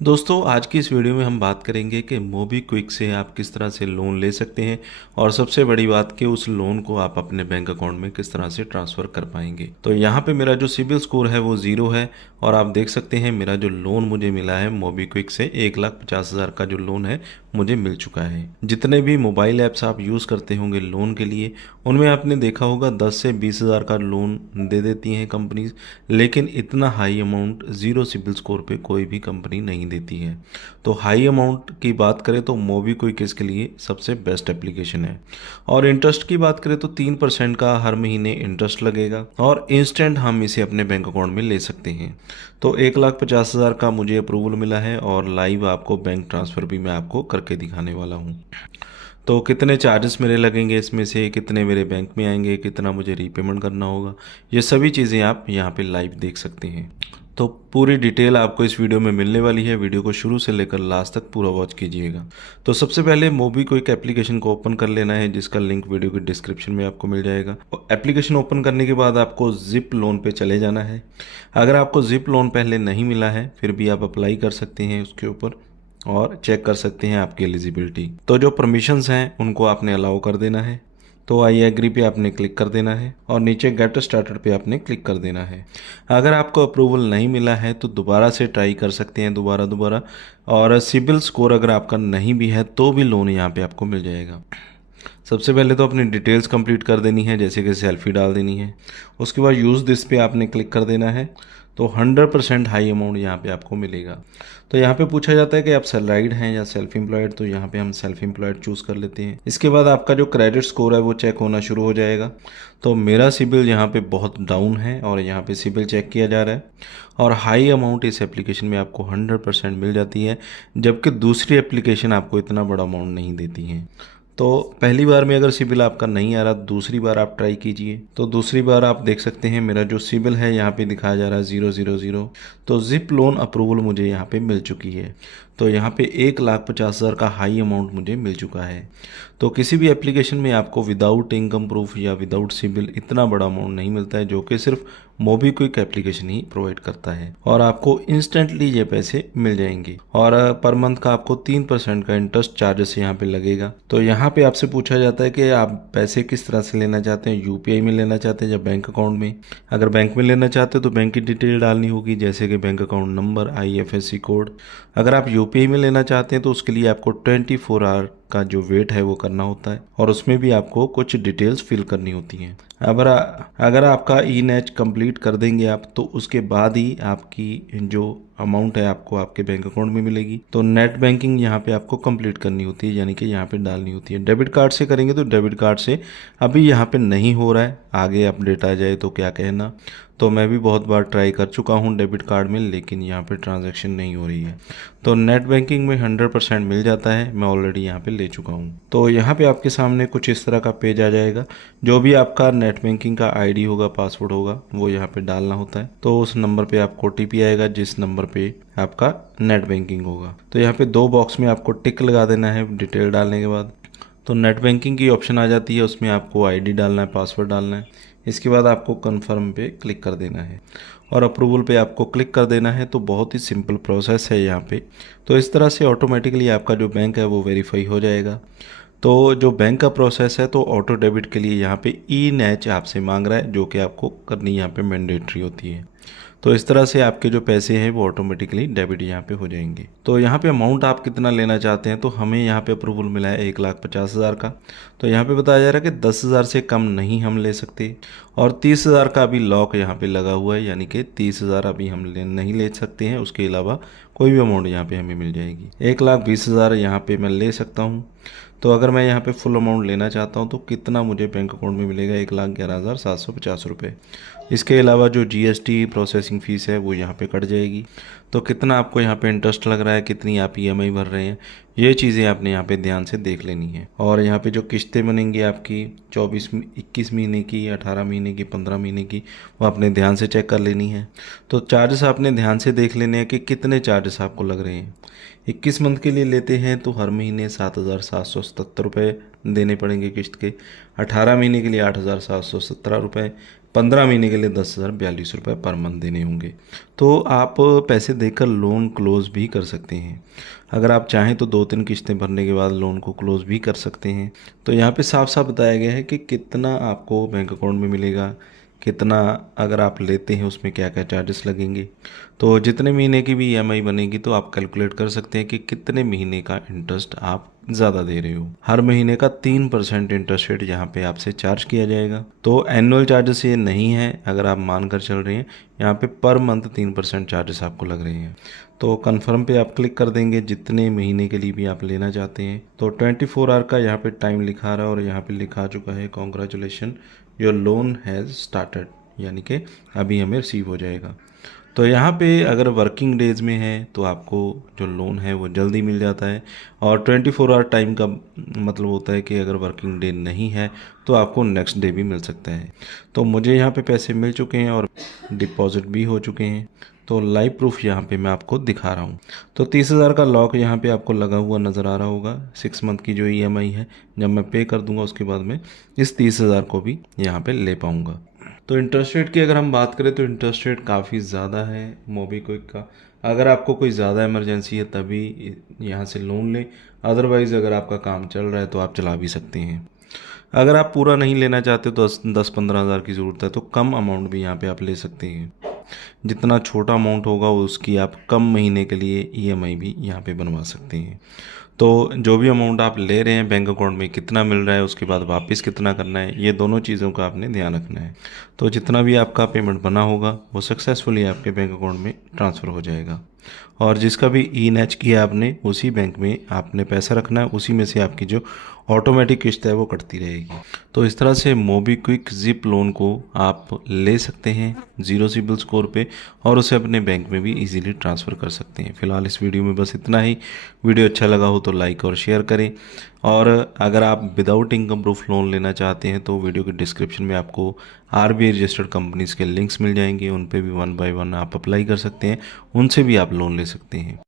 दोस्तों आज की इस वीडियो में हम बात करेंगे कि मोबीक्विक से आप किस तरह से लोन ले सकते हैं और सबसे बड़ी बात कि उस लोन को आप अपने बैंक अकाउंट में किस तरह से ट्रांसफ़र कर पाएंगे। तो यहाँ पे मेरा जो सिबिल स्कोर है वो 0 है और आप देख सकते हैं मेरा जो लोन मुझे मिला है मोबीक्विक से 1,50,000 का जो लोन है मुझे मिल चुका है। जितने भी मोबाइल ऐप्स आप यूज़ करते होंगे लोन के लिए उनमें आपने देखा होगा 10 से 20,000 का लोन दे देती हैं कंपनीज, लेकिन इतना high amount zero CIBIL score पे कोई भी कंपनी नहीं देती है। तो हाई अमाउंट की बात करें तो मोबीक्विक इसके लिए सबसे बेस्ट एप्लीकेशन है। और इंटरेस्ट की बात करें तो 3% का हर महीने इंटरेस्ट लगेगा और इंस्टेंट हम इसे अपने बैंक अकाउंट में ले सकते हैं। तो 1,50,000 का मुझे अप्रूवल मिला है और लाइव आपको बैंक ट्रांसफ़र भी मैं आपको करके दिखाने वाला हूँ। तो कितने चार्जेस मेरे लगेंगे, इसमें से कितने मेरे बैंक में आएंगे, कितना मुझे रीपेमेंट करना होगा, ये सभी चीज़ें आप यहाँ पे लाइव देख सकते हैं। तो पूरी डिटेल आपको इस वीडियो में मिलने वाली है। वीडियो को शुरू से लेकर लास्ट तक पूरा वॉच कीजिएगा। तो सबसे पहले मोबीक्विक एप्लीकेशन को ओपन कर लेना है, जिसका लिंक वीडियो के डिस्क्रिप्शन में आपको मिल जाएगा। और एप्लीकेशन ओपन करने के बाद आपको जिप लोन पे चले जाना है। अगर आपको जिप लोन पहले नहीं मिला है फिर भी आप अप्लाई कर सकते हैं उसके ऊपर और चेक कर सकते हैं आपकी एलिजिबिलिटी। तो जो परमिशंस हैं उनको आपने अलाउ कर देना है। तो आई एग्री पे आपने क्लिक कर देना है और नीचे गेट स्टार्टेड पे आपने क्लिक कर देना है। अगर आपको अप्रूवल नहीं मिला है तो दोबारा से ट्राई कर सकते हैं दोबारा। और सिबिल स्कोर अगर आपका नहीं भी है तो भी लोन यहाँ पे आपको मिल जाएगा। सबसे पहले तो अपनी डिटेल्स कंप्लीट कर देनी है, जैसे कि सेल्फी डाल देनी है। उसके बाद यूज़ दिस पे आपने क्लिक कर देना है। तो 100% हाई अमाउंट यहाँ पे आपको मिलेगा। तो यहाँ पे पूछा जाता है कि आप सैलराइड हैं या सेल्फ एम्प्लॉयड, तो यहाँ पे हम सेल्फ एम्प्लॉयड चूज़ कर लेते हैं। इसके बाद आपका जो क्रेडिट स्कोर है वो चेक होना शुरू हो जाएगा। तो मेरा सिबिल यहाँ पे बहुत डाउन है और यहाँ पे सिबिल चेक किया जा रहा है और हाई अमाउंट इस एप्लीकेशन में आपको 100% मिल जाती है, जबकि दूसरी एप्लीकेशन आपको इतना बड़ा अमाउंट नहीं देती है। तो पहली बार में अगर सिबिल आपका नहीं आ रहा दूसरी बार आप ट्राई कीजिए। तो दूसरी बार आप देख सकते हैं मेरा जो सिबिल है यहाँ पे दिखाया जा रहा है 000। तो जिप लोन अप्रूवल मुझे यहाँ पे मिल चुकी है। तो यहाँ पे 1,50,000 का हाई अमाउंट मुझे मिल चुका है। तो किसी भी एप्लीकेशन में आपको विदाउट इनकम प्रूफ या विदाउट सिबिल इतना बड़ा अमाउंट नहीं मिलता है, जो कि सिर्फ मोबीक्विक एप्लीकेशन ही प्रोवाइड करता है और आपको इंस्टेंटली ये पैसे मिल जाएंगे। और पर मंथ का आपको 3% का इंटरेस्ट चार्जेस यहाँ पे लगेगा। तो यहाँ पे आपसे पूछा जाता है कि आप पैसे किस तरह से लेना चाहते हैं, यूपीआई में लेना चाहते हैं या बैंक अकाउंट में। अगर बैंक में लेना चाहते हो तो बैंक की डिटेल डालनी होगी, जैसे कि bank account number, IFSC code. अगर आप यूपीआई में लेना चाहते हैं तो उसके लिए आपको 24 आवर का जो वेट है वो करना होता है और उसमें भी आपको कुछ डिटेल्स फिल करनी होती हैं। अगर आपका ई नेच कंप्लीट कर देंगे आप तो उसके बाद ही आपकी जो अमाउंट है आपको आपके बैंक अकाउंट में मिलेगी। तो नेट बैंकिंग यहाँ पे आपको कंप्लीट करनी होती है, यानी कि यहाँ पे डालनी होती है। डेबिट कार्ड से करेंगे तो डेबिट कार्ड से अभी यहाँ पे नहीं हो रहा है, आगे अपडेट आ जाए तो क्या कहना। तो मैं भी बहुत बार ट्राई कर चुका हूँ डेबिट कार्ड में, लेकिन यहाँ पे ट्रांजैक्शन नहीं हो रही है। तो नेट बैंकिंग में 100% मिल जाता है, मैं ऑलरेडी यहाँ पे ले चुका हूँ। तो यहाँ पे आपके सामने कुछ इस तरह का पेज आ जाएगा। जो भी आपका नेट बैंकिंग का आईडी होगा, पासवर्ड होगा, वो यहाँ पे डालना होता है। तो उस नंबर पे आपको OTP आएगा जिस नंबर पे आपका नेट बैंकिंग होगा। तो यहाँ पे 2 बॉक्स में आपको टिक लगा देना है डिटेल डालने के बाद। तो नेट बैंकिंग की ऑप्शन आ जाती है, उसमें आपको आईडी डालना है, पासवर्ड डालना है। इसके बाद आपको कन्फर्म पे क्लिक कर देना है और अप्रूवल पे आपको क्लिक कर देना है। तो बहुत ही सिंपल प्रोसेस है यहाँ पे। तो इस तरह से ऑटोमेटिकली आपका जो बैंक है वो वेरीफाई हो जाएगा। तो जो बैंक का प्रोसेस है तो ऑटो डेबिट के लिए यहाँ पे ई नेच आपसे मांग रहा है, जो कि आपको करनी यहाँ पे मैंडेटरी होती है। तो इस तरह से आपके जो पैसे हैं वो ऑटोमेटिकली डेबिट यहाँ पे हो जाएंगे। तो यहाँ पे अमाउंट आप कितना लेना चाहते हैं, तो हमें यहाँ पे अप्रूवल मिला है 1,50,000 का। तो यहाँ पे बताया जा रहा है कि 10,000 से कम नहीं हम ले सकते और 30,000 का अभी लॉक यहाँ पे लगा हुआ है, यानी कि 30,000 अभी हम नहीं ले सकते हैं। उसके अलावा कोई भी अमाउंट यहाँ पे हमें मिल जाएगी। 1,20,000 यहाँ पे मैं ले सकता हूँ। तो अगर मैं यहाँ पे फुल अमाउंट लेना चाहता हूँ तो कितना मुझे बैंक अकाउंट में मिलेगा, 1,11,750 रुपये। इसके अलावा जो GST प्रोसेसिंग फ़ीस है वो यहाँ पे कट जाएगी। तो कितना आपको यहाँ पे इंटरेस्ट लग रहा है, कितनी आप EMI भर रहे हैं, ये चीज़ें आपने यहाँ पे ध्यान से देख लेनी है। और यहाँ पे जो किस्तें बनेंगी आपकी 21 महीने की, 18 महीने की, 15 महीने की, वो आपने ध्यान से चेक कर लेनी है। तो चार्जेस आपने ध्यान से देख लेने हैं कि कितने चार्जेस आपको लग रहे हैं। 21 मंथ के लिए लेते हैं तो हर महीने 7,777 रुपये देने पड़ेंगे किस्त के। 18 महीने के लिए 8,717 रुपये, 15 महीने के लिए 10,042 रुपये पर मंथ देने होंगे। तो आप पैसे देकर लोन क्लोज भी कर सकते हैं। अगर आप चाहें तो 2-3 किश्तें भरने के बाद लोन को क्लोज भी कर सकते हैं। तो यहाँ पे साफ साफ बताया गया है कि कितना आपको बैंक अकाउंट में मिलेगा, कितना अगर आप लेते हैं उसमें क्या क्या चार्जेस लगेंगे। तो जितने महीने की भी ईएमआई बनेगी तो आप कैलकुलेट कर सकते हैं कि कितने महीने का इंटरेस्ट आप ज़्यादा दे रहे हो। हर महीने का 3% इंटरेस्ट रेट यहाँ पे आपसे चार्ज किया जाएगा। तो एनुअल चार्जेस ये नहीं है, अगर आप मान कर चल रहे हैं यहाँ पे पर मंथ 3% चार्जेस आपको लग रहे हैं। तो कन्फर्म पे आप क्लिक कर देंगे जितने महीने के लिए भी आप लेना चाहते हैं। तो 24 आवर का यहाँ पे टाइम लिखा रहा है और यहाँ पे लिखा चुका है congratulation your loan has started, यानी कि अभी हमें रिसीव हो जाएगा। तो यहाँ पे अगर वर्किंग डेज़ में है तो आपको जो लोन है वो जल्दी मिल जाता है, और 24 आवर टाइम का मतलब होता है कि अगर वर्किंग डे नहीं है तो आपको नेक्स्ट डे भी मिल सकता है। तो मुझे यहाँ पे पैसे मिल चुके हैं और डिपॉजिट भी हो चुके हैं। तो लाइव प्रूफ यहाँ पे मैं आपको दिखा रहा हूँ। तो 30,000 का लॉक यहाँ पे आपको लगा हुआ नज़र आ रहा होगा। 6 मंथ की जो ईएमआई है जब मैं पे कर दूंगा उसके बाद में इस 30,000 को भी यहाँ पे ले पाऊँगा। तो इंटरेस्ट रेट की अगर हम बात करें तो इंटरेस्ट रेट काफ़ी ज़्यादा है मोबीक्विक का। अगर आपको कोई ज़्यादा इमरजेंसी है तभी यहाँ से लोन लें, अदरवाइज़ अगर आपका काम चल रहा है तो आप चला भी सकते हैं। अगर आप पूरा नहीं लेना चाहते तो 10-15 हज़ार की ज़रूरत है तो कम अमाउंट भी यहाँ पे आप ले सकते हैं। जितना छोटा अमाउंट होगा उसकी आप कम महीने के लिए ईएमआई भी यहाँ पे बनवा सकते हैं। तो जो भी अमाउंट आप ले रहे हैं बैंक अकाउंट में कितना मिल रहा है, उसके बाद वापस कितना करना है, ये दोनों चीज़ों का आपने ध्यान रखना है। तो जितना भी आपका पेमेंट बना होगा वो सक्सेसफुली आपके बैंक अकाउंट में ट्रांसफ़र हो जाएगा। और जिसका भी ई-नैच किया आपने उसी बैंक में आपने पैसा रखना है, उसी में से आपकी जो ऑटोमेटिक किस्त है वो कटती रहेगी। तो इस तरह से मोबीक्विक जिप लोन को आप ले सकते हैं 0 सिबिल स्कोर पे, और उसे अपने बैंक में भी इजीली ट्रांसफ़र कर सकते हैं। फिलहाल इस वीडियो में बस इतना ही। वीडियो अच्छा लगा हो तो लाइक और शेयर करें, और अगर आप विदाउट इनकम प्रूफ लोन लेना चाहते हैं तो वीडियो के डिस्क्रिप्शन में आपको आरबीआई रजिस्टर्ड कंपनीज़ के लिंक्स मिल जाएंगे, उन पे भी 1 बाय 1 आप अप्लाई कर सकते हैं, उनसे भी आप लोन ले सकते हैं।